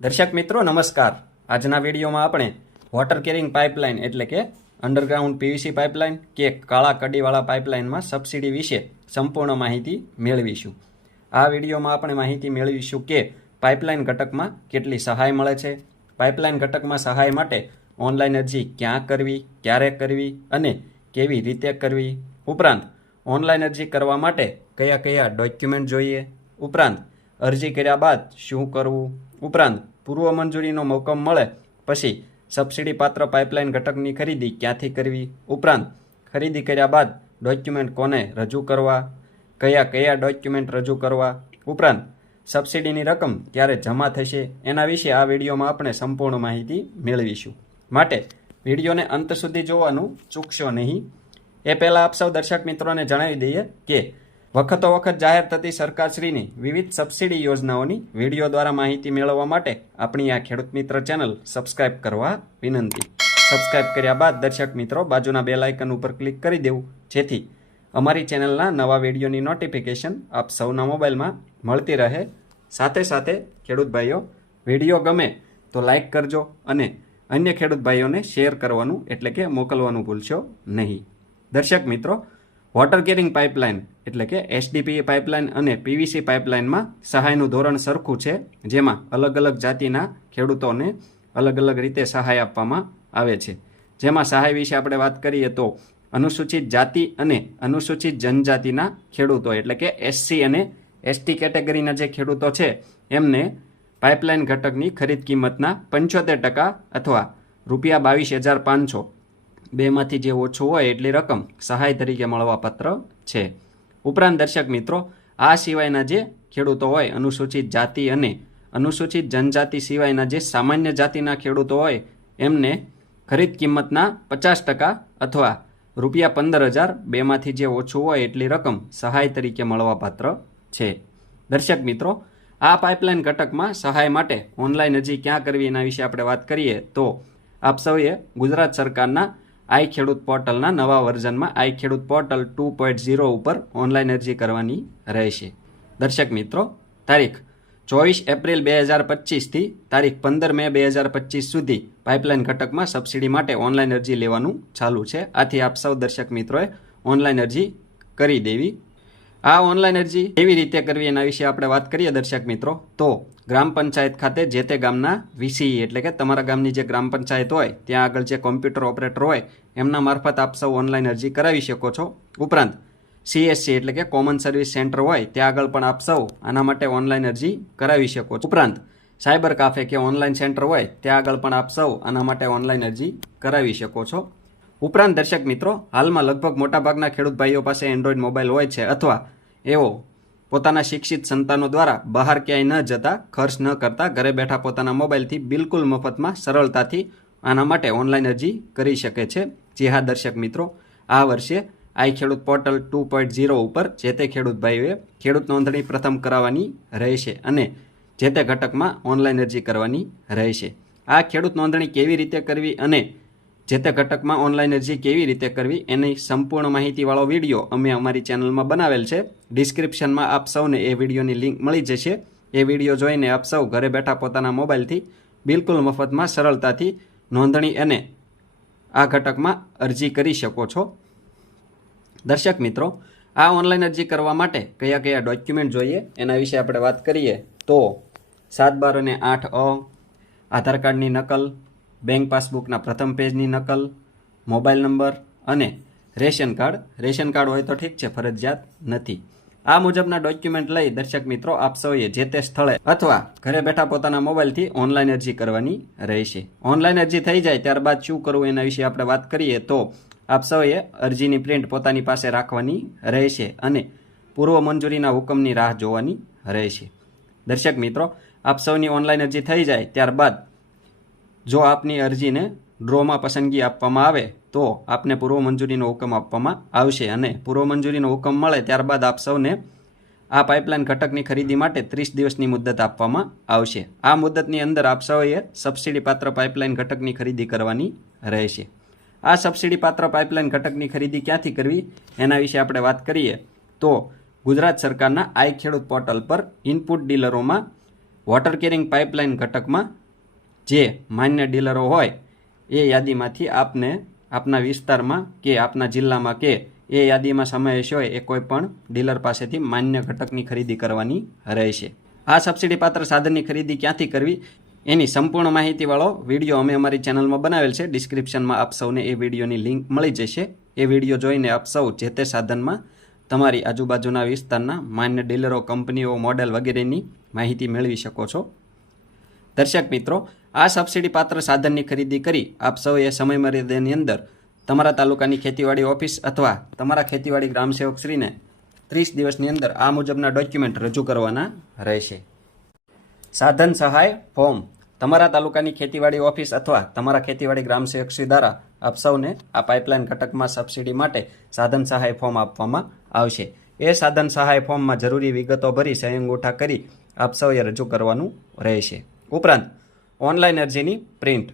દર્શક મિત્રો, નમસ્કાર. આજના વિડીયોમાં આપણે વોટર કેરિંગ પાઇપલાઇન એટલે કે અંડરગ્રાઉન્ડ પીવીસી પાઇપલાઇન કે કાળા કડીવાળા પાઇપલાઇનમાં સબસિડી વિશે સંપૂર્ણ માહિતી મેળવીશું. આ વિડીયોમાં આપણે માહિતી મેળવીશું કે પાઇપલાઇન ઘટકમાં કેટલી સહાય મળે છે પાઇપલાઇન ઘટકમાં સહાય માટે ઓનલાઈન અરજી ક્યાં કરવી, ક્યારે કરવી અને કેવી રીતે કરવી, ઉપરાંત ઓનલાઈન અરજી કરવા માટે કયા કયા ડોક્યુમેન્ટ જોઈએ, ઉપરાંત અરજી કર્યા બાદ શું કરવું, ઉપરાંત પૂર્વ મંજૂરીનો મોકમ મળે, પછી સબસિડી પાત્ર પાઇપલાઇન ઘટકની ખરીદી ક્યાંથી કરવી? ઉપરાંત ખરીદી કર્યા બાદ ડોક્યુમેન્ટ કોને રજૂ કરવા? કયા કયા ડોક્યુમેન્ટ રજૂ કરવા? ઉપરાંત સબસિડીની રકમ ક્યારે જમા થશે? એના વિશે આ વિડીયોમાં આપણે સંપૂર્ણ માહિતી મેળવીશું. માટે વિડીયોને અંત સુધી જોવાનું ચૂકશો નહીં. એ પહેલાં આપ સૌ દર્શક મિત્રોને જણાવી દઈએ કે વખતો વખત જાહેર થતી સરકારશ્રીની વિવિધ સબસિડી યોજનાઓની વીડિયો દ્વારા માહિતી મેળવવા માટે આપણી આ ખેડૂત મિત્ર ચેનલ સબસ્ક્રાઇબ કરવા વિનંતી. સબસ્ક્રાઇબ કર્યા બાદ દર્શક મિત્રો બાજુના બે આઇકન ઉપર ક્લિક કરી દેવું, જેથી અમારી ચેનલના નવા વિડીયોની નોટિફિકેશન આપ સૌના મોબાઈલમાં મળતી રહે. સાથે સાથે ખેડૂત ભાઈઓ, વીડિયો ગમે તો લાઇક કરજો અને અન્ય ખેડૂત ભાઈઓને શેર કરવાનું એટલે કે મોકલવાનું ભૂલશો નહીં. દર્શક મિત્રો, વોટર કેરિંગ પાઇપલાઇન એટલે કે એસડીપી પાઇપલાઇન અને પીવીસી પાઇપલાઇનમાં સહાયનું ધોરણ સરખું છે, જેમાં અલગ અલગ જાતિના ખેડૂતોને અલગ અલગ રીતે સહાય આપવામાં આવે છે. જેમાં સહાય વિશે આપણે વાત કરીએ તો અનુસૂચિત જાતિ અને અનુસૂચિત જનજાતિના ખેડૂતો, એટલે કે એસસી અને એસટી કેટેગરીના જે ખેડૂતો છે, એમને પાઇપલાઇન ઘટકની ખરીદ કિંમતના પંચોતેર ટકા અથવા રૂપિયા બાવીસ હજાર પાંચસો બેમાંથી જે ઓછું હોય એટલી રકમ સહાય તરીકે મળવાપાત્ર છે. ઉપરાંત દર્શક મિત્રો, આ સિવાયના જે ખેડૂતો હોય, અનુસૂચિત જાતિ અને અનુસૂચિત જનજાતિ સિવાયના જે સામાન્ય જાતિના ખેડૂતો હોય, એમને ખરીદ કિંમતના પચાસ ટકા અથવા રૂપિયા પંદર હજાર બેમાંથી જે ઓછું હોય એટલી રકમ સહાય તરીકે મળવાપાત્ર છે. દર્શક મિત્રો, આ પાઇપલાઇન ઘટકમાં સહાય માટે ઓનલાઈન અરજી ક્યાં કરવી એના વિશે આપણે વાત કરીએ તો આપ સૌએ ગુજરાત સરકારના આઈ ખેડૂત પોર્ટલના નવા વર્ઝનમાં i Khedut portal two point zero ઉપર ઓનલાઈન અરજી કરવાની રહેશે. દર્શક મિત્રો, તારીખ ચોવીસ એપ્રિલ બે હજાર પચીસથી તારીખ પંદર મે બે હજાર પચીસ સુધી પાઇપલાઇન ઘટકમાં સબસિડી માટે ઓનલાઈન અરજી લેવાનું ચાલુ છે. આથી આપ સૌ દર્શક મિત્રોએ ઓનલાઈન અરજી કરી દેવી. આ ઓનલાઈન અરજી કેવી રીતે કરવી એના વિશે આપણે વાત કરીએ દર્શક મિત્રો. તો ગ્રામ પંચાયત ખાતે જે તે ગામના વીસીઈ એટલે કે તમારા ગામની જે ગ્રામ પંચાયત હોય, ત્યાં આગળ જે કોમ્પ્યુટર ઓપરેટર હોય એમના મારફત આપ સૌ ઓનલાઈન અરજી કરાવી શકો છો. ઉપરાંત સીએસસી એટલે કે કોમન સર્વિસ સેન્ટર હોય, ત્યાં આગળ પણ આપ સૌ આના માટે ઓનલાઈન અરજી કરાવી શકો છો. ઉપરાંત સાયબર કાફે કે ઓનલાઈન સેન્ટર હોય, ત્યાં આગળ પણ આપ સૌ આના માટે ઓનલાઈન અરજી કરાવી શકો છો. ઉપરાંત, દર્શક મિત્રો, હાલમાં લગભગ મોટાભાગના ખેડૂત ભાઈઓ પાસે એન્ડ્રોઈડ મોબાઈલ હોય છે અથવા એવો પોતાના શિક્ષિત સંતાનો દ્વારા બહાર ક્યાંય ન જતા, ખર્ચ ન કરતા, ઘરે બેઠા પોતાના મોબાઈલથી બિલકુલ મફતમાં, સરળતાથી આના માટે ઓનલાઈન અરજી કરી શકે છે. જી હા, દર્શક મિત્રો, આ વર્ષે આઈ Khedut portal two point zero ઉપર જે તે ખેડૂત ભાઈઓએ ખેડૂત નોંધણી પ્રથમ કરાવવાની રહેશે અને જે તે ઘટકમાં ઓનલાઈન અરજી કરવાની રહેશે. આ ખેડૂત નોંધણી કેવી રીતે કરવી અને જે તે ઘટકમાં ઓનલાઈન અરજી કેવી રીતે કરવી એની સંપૂર્ણ માહિતીવાળો વીડિયો અમે અમારી ચેનલમાં બનાવેલ છે. ડિસ્ક્રિપ્શનમાં આપ સૌને એ વિડીયોની લિંક મળી જશે. એ વીડિયો જોઈને આપ સૌ ઘરે બેઠા પોતાના મોબાઈલથી બિલકુલ મફતમાં સરળતાથી નોંધણી અને આ ઘટકમાં અરજી કરી શકો છો. દર્શક મિત્રો, આ ઓનલાઈન અરજી કરવા માટે કયા કયા ડોક્યુમેન્ટ જોઈએ એના વિશે આપણે વાત કરીએ તો સાત બાર અને આઠ અ, આધાર કાર્ડની નકલ, બેંક પાસબુકના પ્રથમ પેજની નકલ, મોબાઈલ નંબર અને રેશન કાર્ડ. રેશન કાર્ડ હોય તો ઠીક છે, ફરજિયાત નથી. આ મુજબના ડોક્યુમેન્ટ લઈ દર્શક મિત્રો આપ સૌએ જે તે સ્થળે અથવા ઘરે બેઠા પોતાના મોબાઈલથી ઓનલાઈન અરજી કરવાની રહેશે. ઓનલાઈન અરજી થઈ જાય ત્યારબાદ શું કરવું એના વિશે આપણે વાત કરીએ તો આપ સૌએ અરજીની પ્રિન્ટ પોતાની પાસે રાખવાની રહેશે અને પૂર્વ મંજૂરીના હુકમની રાહ જોવાની રહેશે. દર્શક મિત્રો, આપ સૌની ઓનલાઈન અરજી થઈ જાય ત્યારબાદ જો આપની અરજીને ડ્રોમાં પસંદગી આપવામાં આવે તો આપને પૂર્વ મંજૂરીનો હુકમ આપવામાં આવશે અને પૂર્વ મંજૂરીનો હુકમ મળે ત્યારબાદ આપ સૌને આ પાઇપલાઇન ઘટકની ખરીદી માટે ત્રીસ દિવસની મુદત આપવામાં આવશે. આ મુદતની અંદર આપ સૌએ સબસિડી પાત્ર પાઇપલાઇન ઘટકની ખરીદી કરવાની રહેશે. આ સબસિડી પાત્ર પાઇપલાઇન ઘટકની ખરીદી ક્યાંથી કરવી એના વિશે આપણે વાત કરીએ તો ગુજરાત સરકારના આઈ ખેડૂત પોર્ટલ પર ઇનપુટ ડીલરોમાં વોટર કેરિંગ પાઇપલાઇન ઘટકમાં જે માન્ય ડીલરો હોય એ યાદીમાંથી આપને, આપના વિસ્તારમાં કે આપના જિલ્લામાં કે એ યાદીમાં સમાવેશ હોય એ કોઈ પણ ડીલર પાસેથી માન્ય ઘટકની ખરીદી કરવાની રહેશે. આ સબસિડી પાત્ર સાધનની ખરીદી ક્યાંથી કરવી? એની સંપૂર્ણ માહિતીવાળો વીડિયો અમે અમારી ચેનલમાં બનાવેલ છે. ડિસ્ક્રિપ્શનમાં આપ સૌને એ વિડીયોની લિંક મળી જશે. એ વીડિયો જોઈને આપ સૌ જે તે સાધનમાં તમારી આજુબાજુના વિસ્તારના માન્ય ડીલરો, કંપનીઓ, મોડેલ વગેરેની માહિતી મેળવી શકો છો. દર્શક મિત્રો, આ સબસિડી પાત્ર સાધનની ખરીદી કરી આપ સૌએ સમય મર્યાદાની અંદર તમારા તાલુકાની ખેતીવાડી ઓફિસ અથવા તમારા ખેતીવાડી ગ્રામસેવકશ્રીને ત્રીસ દિવસની અંદર આ મુજબના ડોક્યુમેન્ટ રજૂ કરવાના રહેશે. સાધન સહાય ફોર્મ તમારા તાલુકાની ખેતીવાડી ઓફિસ અથવા તમારા ખેતીવાડી ગ્રામસેવકશ્રી દ્વારા આપ સૌને આ પાઇપલાઇન ઘટકમાં સબસિડી માટે સાધન સહાય ફોર્મ આપવામાં આવશે. એ સાધન સહાય ફોર્મમાં જરૂરી વિગતો ભરી સહી અંગૂઠા કરી આપ સૌએ રજૂ કરવાનું રહેશે. ઉપરાંત ઓનલાઈન અરજીની પ્રિન્ટ.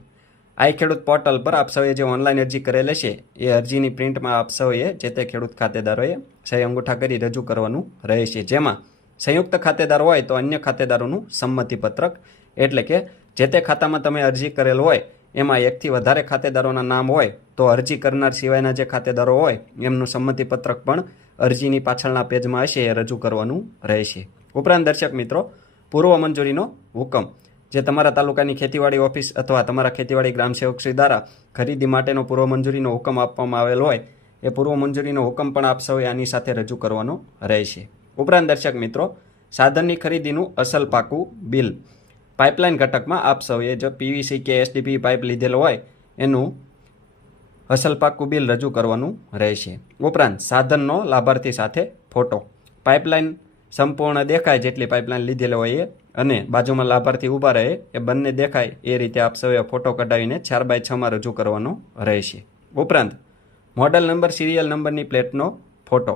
આઈ ખેડૂત પોર્ટલ પર આપ સૌએ જે ઓનલાઈન અરજી કરેલ છે, એ અરજીની પ્રિન્ટમાં આપ સૌએ જે તે ખેડૂત ખાતેદારોએ સહી અંગૂઠા કરી રજૂ કરવાનું રહેશે. જેમાં સંયુક્ત ખાતેદાર હોય તો અન્ય ખાતેદારોનું સંમતિપત્રક, એટલે કે જે તે ખાતામાં તમે અરજી કરેલ હોય, એમાં એકથી વધારે ખાતેદારોના નામ હોય, તો અરજી કરનાર સિવાયના જે ખાતેદારો હોય, એમનું સંમતિપત્રક પણ અરજીની પાછળના પેજમાં હશે, એ રજૂ કરવાનું રહેશે. ઉપરાંત દર્શક મિત્રો, પૂર્વ મંજૂરીનો હુકમ. જે તમારા તાલુકાની ખેતીવાડી ઓફિસ અથવા તમારા ખેતીવાડી ગ્રામસેવકશ્રી દ્વારા ખરીદી માટેનો પૂર્વ મંજૂરીનો હુકમ આપવામાં આવેલ હોય, એ પૂર્વ મંજૂરીનો હુકમ પણ આપ સૌએ આની સાથે રજૂ કરવાનો રહેશે. ઉપરાંત દર્શક મિત્રો, સાધનની ખરીદીનું અસલ પાકું બિલ. પાઇપલાઇન ઘટકમાં આપ સૌએ જો પીવીસી કે એસડીપી પાઇપ લીધેલો હોય, એનું અસલ પાકું બિલ રજૂ કરવાનું રહેશે. ઉપરાંત સાધનનો લાભાર્થી સાથે ફોટો. પાઇપલાઇન સંપૂર્ણ દેખાય જેટલી પાઇપલાઇન લીધેલી હોય એ અને બાજુમાં લાભાર્થી ઊભા રહે, એ બંને દેખાય, એ રીતે આપ સૌએ ફોટો કઢાવીને ચાર બાય છમાં રજૂ કરવાનો રહેશે. ઉપરાંત, મોડલ નંબર, સિરિયલ નંબરની પ્લેટનો ફોટો.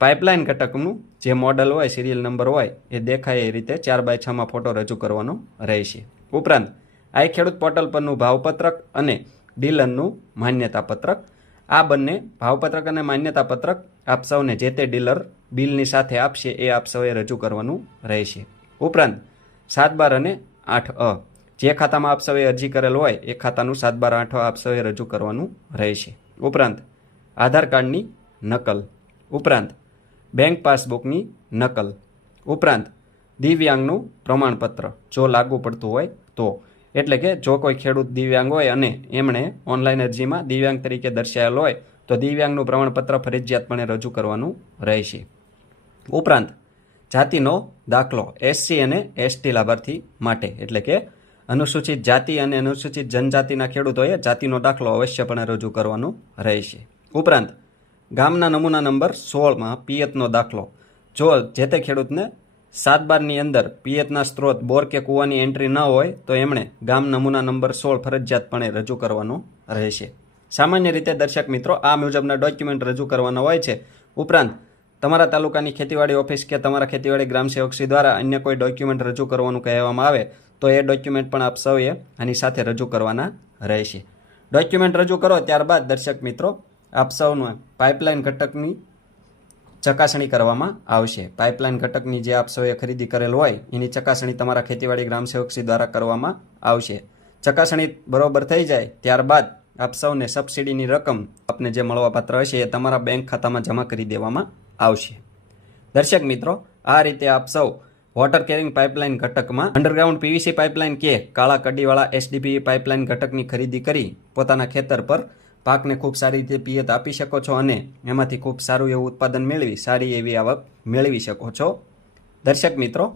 પાઇપલાઇન ઘટકનું જે મોડલ હોય, સિરિયલ નંબર હોય, એ દેખાય એ રીતે ચાર બાય છમાં ફોટો રજૂ કરવાનો રહેશે. ઉપરાંત, આઈ ખેડૂત પોર્ટલ પરનું ભાવપત્રક અને ડીલરનું માન્યતા પત્રક આ બંને ભાવપત્રક અને માન્યતા પત્રક આપ સૌને જે તે ડીલર બિલની સાથે આપશે, એ આપ સૌએ રજૂ કરવાનું રહેશે. ઉપરાંત સાત બાર અને આઠ અ. જે ખાતામાં આપસવે અરજી કરેલ હોય, એ ખાતાનું સાત બાર, આઠ આપસવે રજૂ કરવાનું રહેશે. ઉપરાંત આધાર કાર્ડની નકલ. ઉપરાંત બેંક પાસબુકની નકલ. ઉપરાંત દિવ્યાંગનું પ્રમાણપત્ર. જો લાગુ પડતું હોય, તો. એટલે કે જો કોઈ ખેડૂત દિવ્યાંગ હોય અને એમણે ઓનલાઈન અરજીમાં દિવ્યાંગ તરીકે દર્શાવેલ હોય, તો દિવ્યાંગનું પ્રમાણપત્ર ફરજિયાતપણે રજૂ કરવાનું રહેશે. ઉપરાંત જાતિનો દાખલો એસસી અને એસટી લાભાર્થી માટે. એટલે કે અનુસૂચિત જાતિ અને અનુસૂચિત જનજાતિના ખેડૂતોએ જાતિનો દાખલો અવશ્યપણે રજૂ કરવાનો રહેશે. ઉપરાંત, ગામના નમૂના નંબર સોળમાં પિયતનો દાખલો. જો જે તે ખેડૂતને સાત બારની અંદર પિયતના સ્ત્રોત બોર કે કૂવાની એન્ટ્રી ન હોય, તો એમણે ગામ નમૂના નંબર સોળ ફરજિયાતપણે રજૂ કરવાનો રહેશે. સામાન્ય રીતે દર્શક મિત્રો, આ મુજબના ડોક્યુમેન્ટ રજૂ કરવાના હોય છે. ઉપરાંત તમારા તાલુકાની ખેતીવાડી ઓફિસ કે તમારા ખેતીવાડી ગ્રામ સેવકશ્રી દ્વારા અન્ય કોઈ ડોક્યુમેન્ટ રજૂ કરવાનું કહેવામાં આવે, તો એ ડોક્યુમેન્ટ પણ આપ સૌએ આની સાથે રજૂ કરવાના રહેશે. ડોક્યુમેન્ટ રજૂ કરો, ત્યારબાદ દર્શક મિત્રો, આપ સૌનું પાઇપલાઇન ઘટકની ચકાસણી કરવામાં આવશે. પાઇપલાઇન ઘટકની જે આપ સૌએ ખરીદી કરેલ હોય, એની ચકાસણી તમારા ખેતીવાડી ગ્રામસેવકશ્રી દ્વારા કરવામાં આવશે. ચકાસણી બરોબર થઈ જાય, ત્યારબાદ આપ સૌને સબસિડીની રકમ આપને જે મળવાપાત્ર હશે એ તમારા બેંક ખાતામાં જમા કરી દેવામાં આવશે. દર્શક મિત્રો, આ રીતે આપ સૌ વોટર કેરિંગ પાઇપલાઇન ઘટકમાં અંડરગ્રાઉન્ડ પીવીસી પાઇપલાઇન કે કાળા કડીવાળા એસડીપી પાઇપલાઇન ઘટકની ખરીદી કરી પોતાના ખેતર પર પાકને ખૂબ સારી રીતે પિયત આપી શકો છો અને એમાંથી ખૂબ સારું એવું ઉત્પાદન મેળવી, સારી એવી આવક મેળવી શકો છો. દર્શક મિત્રો,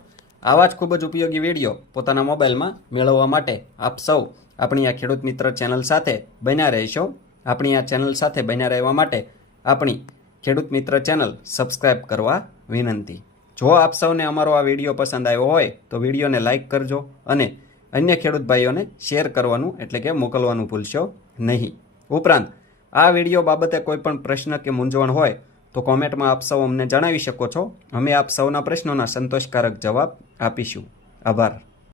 આવા જ ખૂબ જ ઉપયોગી વીડિયો પોતાના મોબાઈલમાં મેળવવા માટે આપ સૌ આપણી આ ખેડૂત મિત્ર ચેનલ સાથે બન્યા રહેશો. આપણી આ ચેનલ સાથે બન્યા રહેવા માટે આપણી ખેડૂત મિત્ર ચેનલ સબસ્ક્રાઇબ કરવા વિનંતી. જો આપ સૌને અમારો આ વીડિયો પસંદ આવ્યો હોય, તો વિડીયોને લાઇક કરજો અને અન્ય ખેડૂત ભાઈઓને શેર કરવાનું એટલે કે મોકલવાનું ભૂલશો નહીં. ઉપરાંત, આ વીડિયો બાબતે કોઈ પણ પ્રશ્ન કે મૂંઝવણ હોય, તો કોમેન્ટમાં આપ સૌ અમને જણાવી શકો છો. અમે આપ સૌના પ્રશ્નોના સંતોષકારક જવાબ આપીશું. આભાર.